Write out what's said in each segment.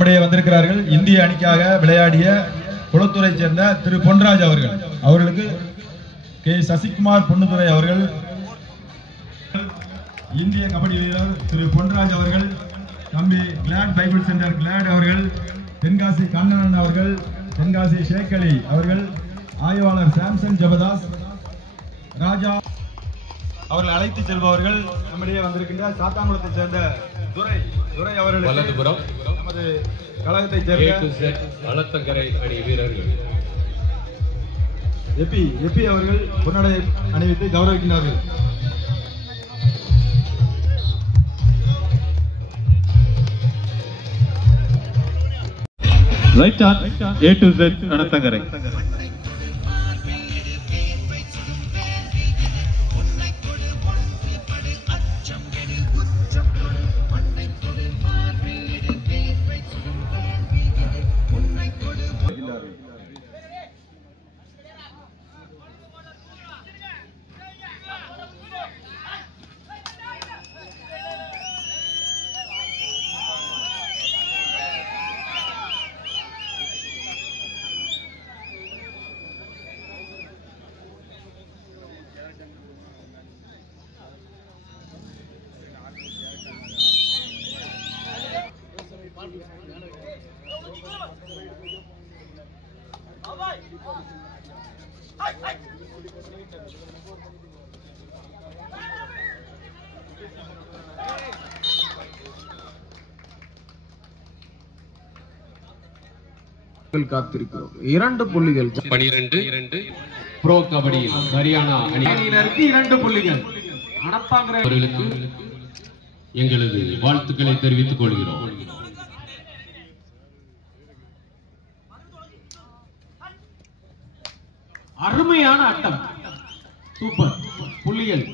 நம்முடைய வந்திருக்கிறார்கள். இந்திய அணிக்காக விளையாடிய குளத்தூரை சேர்ந்த திரு பொன்ராஜ் அவர்கள், அவர்களுக்கு கே சசிகுமார் பொன்னுத்துறை அவர்கள், இந்திய கபடி வீரர் திரு பொன்ராஜ் அவர்கள், தம்பி கிளாட் பைபிள் சென்டர் கிளாட் அவர்கள், தென்காசி கண்ணன் அவர்கள், தென்காசி ஷேக் அலி அவர்கள், ஆய்வாளர் சாம்சன் ஜபதாஸ் ராஜா அவர்கள் அழைத்து செல்பவர்கள் நம்மிடையே வந்திருக்கின்ற சாத்தாங்குளத்தை சேர்ந்த துரை அவர்கள், நமது கழகத்தை சேர்ந்த அலத்தங்கரை அணி வீரர்கள் எப்பி அவர்கள் பொன்னடை அணிவித்து கௌரவிக்கிறார்கள். Right on, A to Z அனத்தங்கரை. காத்திருக்கிறோம். 2 புள்ளிகள் 12 ப்ரோ கபடியில் ஹரியானா அணியினருக்கு 2 புள்ளிகள். அவர்களுக்கு எங்களது வாழ்த்துக்களை தெரிவித்துக் கொள்கிறோம். அருமையான ஆட்டம், சூப்பர். புள்ளிகள்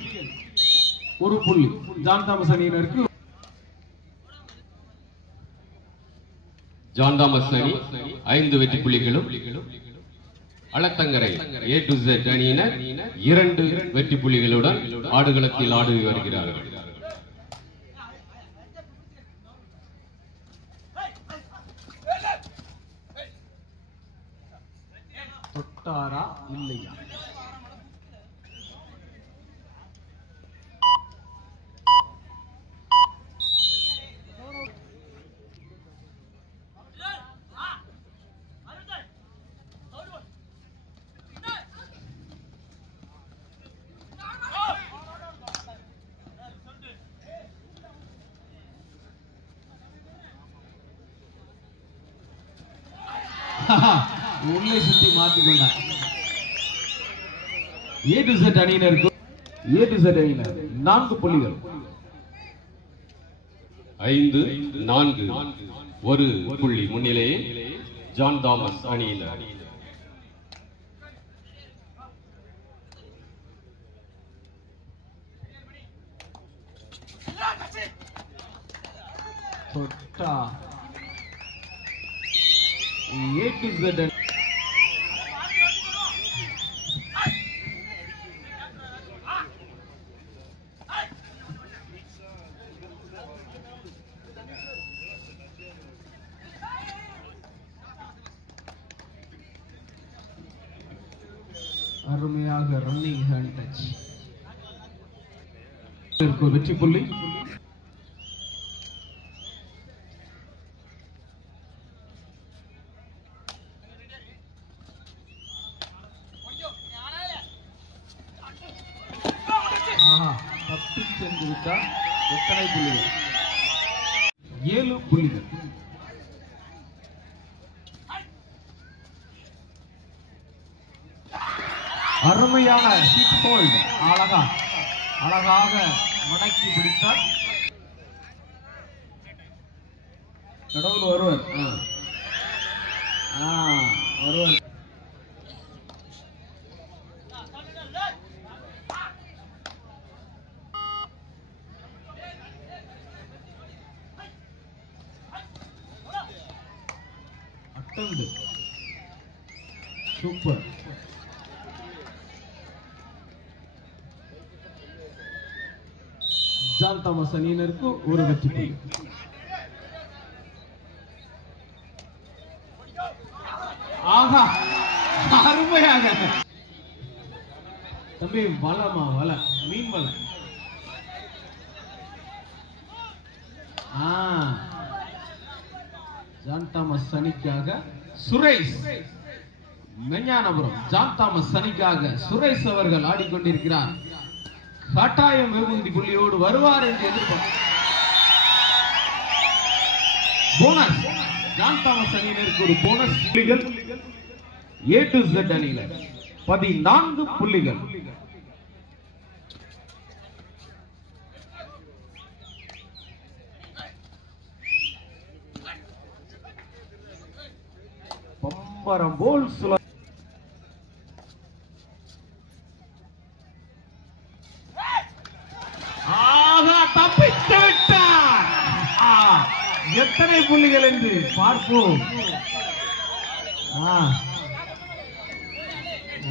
1 புள்ளி ஜான் தாமஸ் அணியினருக்கு. ஜான் தாமஸ் அணி 5 வெற்றி புள்ளிகளும், அலத்தங்கரை A to Z அணியினர் 2 வெற்றி புள்ளிகளுடன் ஆடுகளத்தில் ஆடி வருகிறார்கள். தொட்டாரா இல்லையா? உள்ளே சுத்தி மாற்றிக்கொண்டார். A to Z அணியினருக்கு A to Z அணியினர் 4 புள்ளிகள். 5-4 1 புள்ளி முன்னிலையில் ஜான் தாமஸ் அணியினர். தொட்டா A to Z அருமையாக ரன்னிங் ஹேண்ட் டச். வெற்றி புள்ளி. தப்பி சென்று விட்டார். எத்தனை புள்ளிகள்? 7 புள்ளிகள். அருமையான ஹிட் ஹோல்ட், அழகாக மடக்கி பிடித்தார். கடவுள் ஒருவர் அட்டெண்ட். சூப்பர். ஜான் தாமஸ் அணியினருக்கு 1 வெற்றி புள்ளி. ஆஹா அருமையாக தம்பி வலமா வல மீன் வல ஜான் தாமஸ் அணிக்காக சுரேஷ் மெஞ்ஞானபுரம் ஜான் தாமஸ் அணிக்காக சுரேஷ் அவர்கள் ஆடிக்கொண்டிருக்கிறார். கட்டாயம் வெகுமதி புள்ளியோடு வருவார் என்று எதிர்பார்க்கிறோம். போனஸ் ஜான் தாமஸ் அணியினருக்கு ஒரு போனஸ் புள்ளிகள். A to Z அணியினர் 14 புள்ளிகள். பம்பரம் போல் தப்பித்து விட்டார். எத்தனை புள்ளிகள் என்று பார்ப்போம்.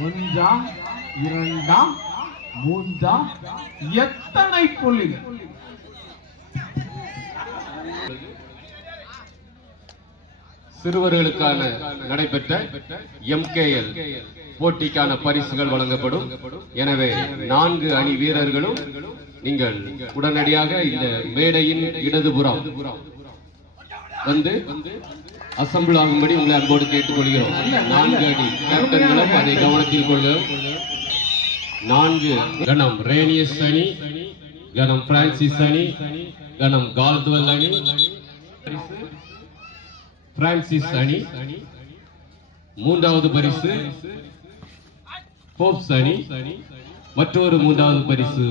ஒன்றாம் இரண்டாம் மூன்றாம் எத்தனை புள்ளிகள். சிறுவர்களுக்கான நடைபெற்ற MKL போட்டிக்கான பரிசுகள் வழங்கப்படும். எனவே 4 அணி வீரர்களும் நீங்கள் உடனடியாக இந்த மேடையின் இடதுபுறம் வந்து அசம்பிள் ஆகும்படி உங்களை அன்போடு கேட்டுக்கொள்கிறோம். 4 அணி கேப்டன்களும் அதை கவனத்தில் கொள்க. 4 கணம் ரேனியஸ் அணி, கணம் பிரான்சிஸ் அணி, கணம் கால்துவல் அணி, பிரான்சிஸ் அணி. 3வது பரிசு போப்ஸ் அணி, மற்றொரு 3வது பரிசு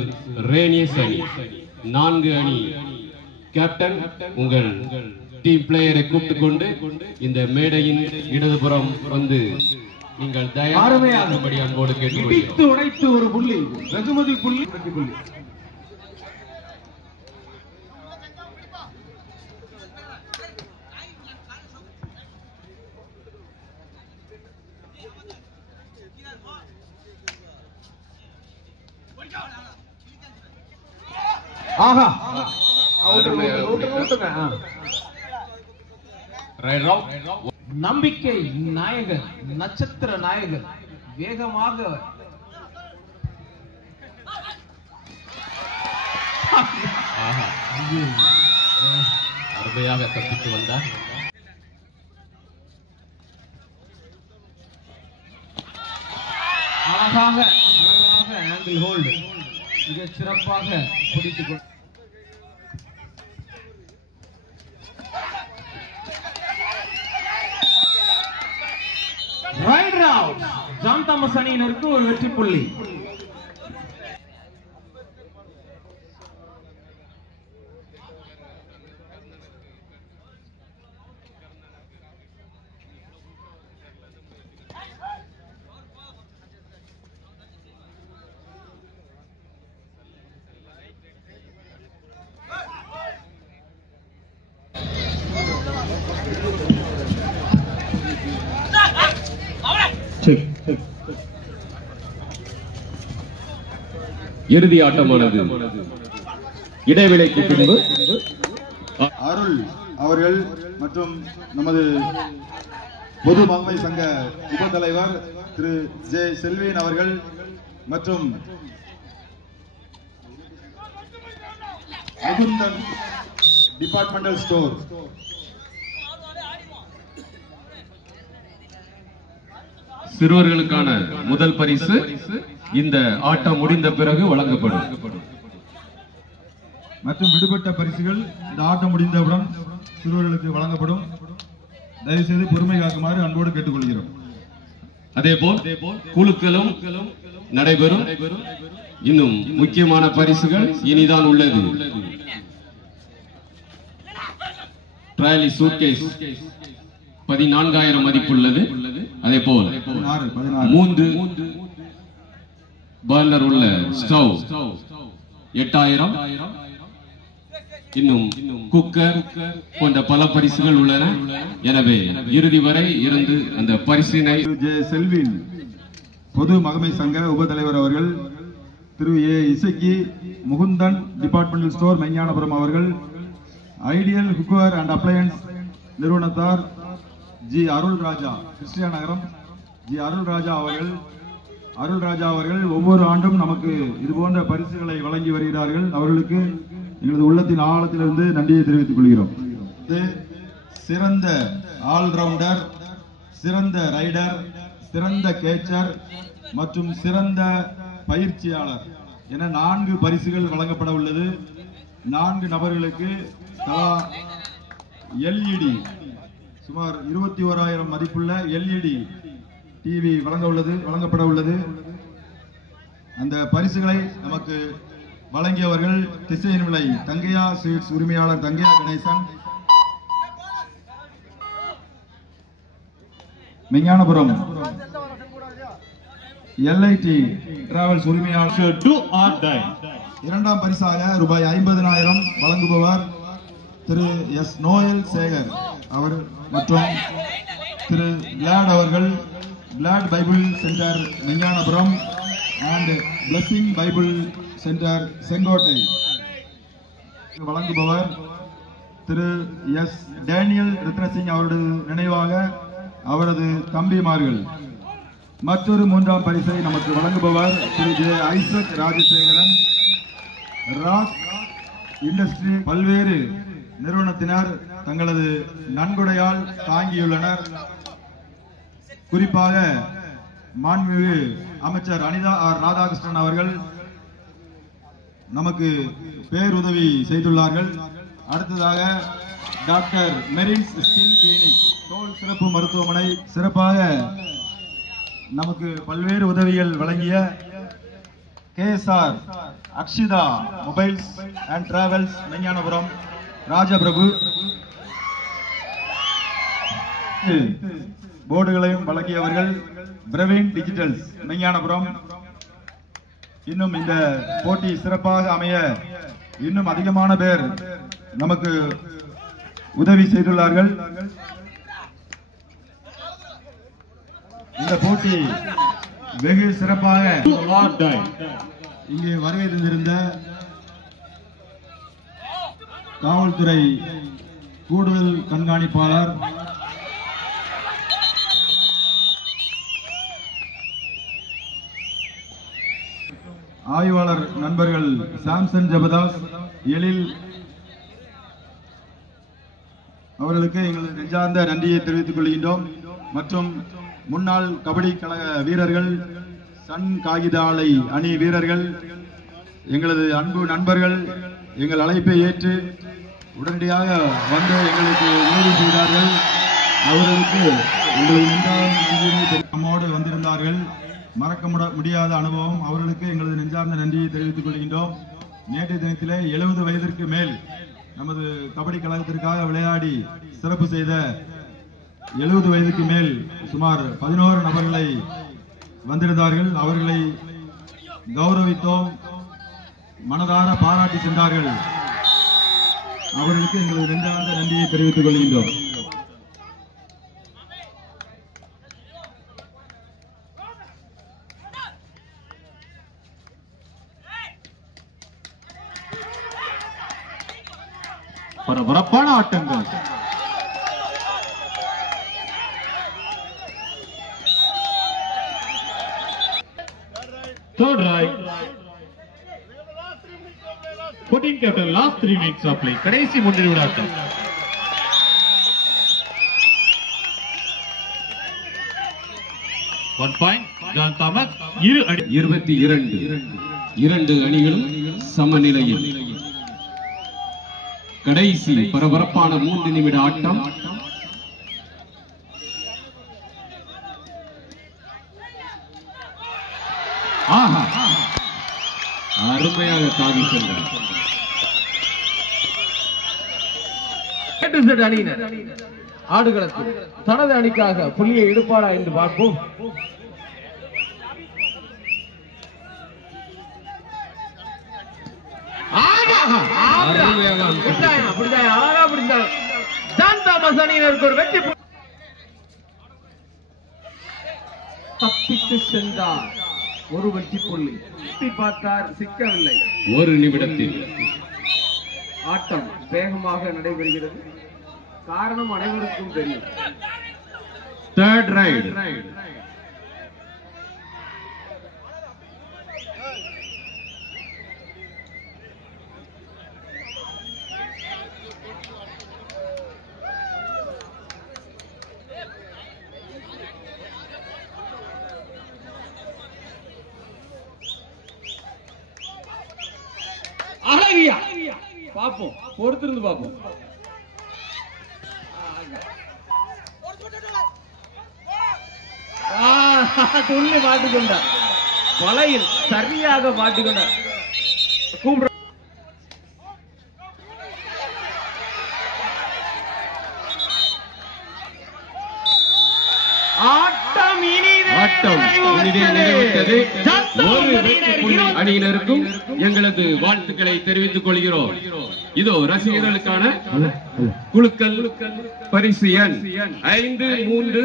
ரேனியஸ் அணி. 4 அணி கேப்டன் உங்கள் டீம் பிளேயரை கூப்பிட்டுக் கொண்டு இந்த மேடையின் இடதுபுறம் வந்து நீங்கள் தயாராகும்படி அன்போடு கேட்டு உடைத்து ஒரு புள்ளி வெகுமதி புள்ளி. ஆஹா நம்பிக்கை நாயகர், நட்சத்திர நாயகர் வேகமாக அருமையாக தப்பித்து வந்தார். அழகாக ஆங்கிள் ஹோல்டு மிக சிறப்பாக பிடித்துக் கொண்டு ரைட் ரவுண்ட் ஜான் தாமஸ் அணியினருக்கு ஒரு வெற்றி புள்ளி. இறுதி ஆட்டமானது இடைவேளைக்கு பின்பு அருள் அவர்கள் மற்றும் நமது பொது மகமை சங்க உப தலைவர் திரு ஜே செல்வின் அவர்கள் மற்றும் முகுந்தன் டிபார்ட்மெண்டல் ஸ்டோர் சிறுவர்களுக்கான முதல் பரிசு இந்த ஆட்டம் முடிந்த பிறகு வழங்கப்படும். மற்றும் விடுபட்ட பரிசுகள் இந்த ஆட்டம் முடிந்தவுடன் சிறுவர்களுக்கு வழங்கப்படும். தயவு செய்து பொறுமை காக்குமாறு அன்போடு கேட்டுக்கொள்கிறோம். அதேபோல் குழுக்களும் நடைபெறும். இன்னும் முக்கியமான பரிசுகள் இனிதான் உள்ளது. Trolley suitcase 14,000 மதிப்புள்ளது. அதேபோல் 3 பர்னர் உள்ள ஸ்டவ் 8,000, இன்னும் குக்கர் போன்ற பல பரிசுகள் உள்ளன. எனவே இறுதி வரை இருந்து அந்த பரிசினை ஜே செல்வின் பொது மகமை சங்க உப தலைவர் அவர்கள், Thiru A Isakki Mukundan departmental store Meignanapuram அவர்கள், ஐடியல் குக்கர் அண்ட் அப்ளையன்ஸ் நிறுவனத்தார் ஜி அருள்ராஜா, கிருஷ்ணா நகரம் ஜி அருள்ராஜா அவர்கள் ஒவ்வொரு ஆண்டும் நமக்கு இது போன்ற பரிசுகளை வழங்கி வருகிறார்கள். அவர்களுக்கு எங்களது உள்ளத்தின் ஆழத்திலிருந்து நன்றியை தெரிவித்துக் கொள்கிறோம். சிறந்த ஆல்ரவுண்டர், சிறந்த ரைடர், சிறந்த கேச்சர் மற்றும் சிறந்த பயிற்சியாளர் என 4 பரிசுகள் வழங்கப்பட உள்ளது. 4 நபர்களுக்கு தலா LED சுமார் 21,000 மதிப்புள்ள LED டிவி வழங்கப்பட உள்ளது. அந்த பரிசுகளை நமக்கு வழங்கியவர்கள் திசையின் விலை தங்கையா ஸ்வீட்ஸ் உரிமையாளர் தங்கையா கணேசன், மெஞ்ஞானபுரம் LIT டிராவல்ஸ் உரிமையாளர். இரண்டாம் பரிசாக ரூபாய் 50,000 வழங்குபவர் திரு S. நோயல் சேகர் அவர் மற்றும் திரு கிளாட் அவர்கள், Glad Bible Centre Meignanapuram and Blessing Bible Centre Sengottai. வழங்குபவர் திரு S. டேனியல் ரித்ரசிங் அவரது நினைவாக அவரது தம்பிமார்கள். மற்றொரு 3ஆம் பரிசை நமக்கு வழங்குபவர் திரு J. Isaac Rajasekaran. Rock industry பல்வேறு நிறுவனத்தினர் தங்களது நன்கொடையால் தாங்கியுள்ளனர். குறிப்பாக மாண்புமிகு அமைச்சர் அனிதா ஆர் ராதாகிருஷ்ணன் அவர்கள் நமக்கு பேருதவி செய்துள்ளார்கள். அடுத்ததாக டாக்டர் மெரின்ஸ் ஸ்கின் கிளினிக் தோல் சிறப்பு மருத்துவமனை சிறப்பாக நமக்கு பல்வேறு உதவிகள் வழங்கிய KSR Akshitha mobiles and travels Meignanapuram Rajaprabhu போர்டுகளையும் வழங்கியவர்கள் பிரவீன் டிஜிட்டல்ஸ் மெஞ்ஞானபுரம். இன்னும் இந்த போட்டி சிறப்பாக அமைய இன்னும் அதிகமான பேர் நமக்கு உதவி செய்துள்ளார்கள். இந்த போட்டி வெகு சிறப்பாக இங்கே வருகை தந்திருந்த காவல்துறை கூடுதல் கண்காணிப்பாளர் ஆய்வாளர் நண்பர்கள் சாம்சன் ஜபதாஸ், எழில் அவர்களுக்கு எங்களது நெஞ்சார்ந்த நன்றியை தெரிவித்துக் கொள்கின்றோம். மற்றும் முன்னாள் கபடி கழக வீரர்கள், சன் காகிதாலை அணி வீரர்கள், எங்களது அன்பு நண்பர்கள் எங்கள் அழைப்பை ஏற்று உடனடியாக வந்து எங்களுக்கு உதவி செய்தார்கள். அவர்களுக்கு எங்களது நெஞ்சார்ந்த நம்மோடு வந்திருந்தார்கள். மறக்க முடியாத அனுபவம். அவர்களுக்கு எங்களது நெஞ்சார்ந்த நன்றியை தெரிவித்துக் கொள்கின்றோம். நேற்றைய தினத்திலே 70 வயதிற்கு மேல் நமது கபடி கழகத்திற்காக விளையாடி சிறப்பு செய்த 70 வயதுக்கு மேல் சுமார் 11 நபர்களை வந்திருந்தார்கள். அவர்களை கௌரவித்தோம், மனதார பாராட்டி சென்றார்கள். அவர்களுக்கு எங்களது நெஞ்சார்ந்த நன்றியை தெரிவித்துக் கொள்கின்றோம். பரபரப்பான ஆட்டங்கள். Third right. 14 captain, last 3 minutes of play. கடைசி 3 நிமிட ஆட்டம். One point, John Thomas. 22 இரண்டு அணிகளும் சமநிலையில். கடைசி பரபரப்பான 3 நிமிட ஆட்டம். ஆஹா, அருமையாக தாவி சென்றார். அணியினர் ஆடுகளத்தில் தனது அணிக்காக புள்ளியை எடுப்பாரா என்று பார்ப்போம். அணியினருக்கு ஒரு வெற்றி. தப்பித்து சென்றார், ஒரு வெற்றி புள்ளி. பார்த்தார், சிக்கவில்லை. ஒரு நிமிடத்தில் ஆட்டம் வேகமாக நடைபெறுகிறது. காரணம் அனைவருக்கும் தெரியும். third ride. அழகியா பாப்போம், பொறுத்திருந்து பாப்போம். துள்ளி மாட்டிக்கொண்டார், வலையில் சரியாக மாட்டிக்கொண்டார். கூப்பிட ஆட்டம் இனிதே நிறைவேற்றது. ஒரு வெற்றி புள்ளி அணியினருக்கும் எங்களது வாழ்த்துக்களை தெரிவித்துக் கொள்கிறோம். இதோ ரசிகர்களுக்கான குழுக்கள் பரிசு எண் 5, 3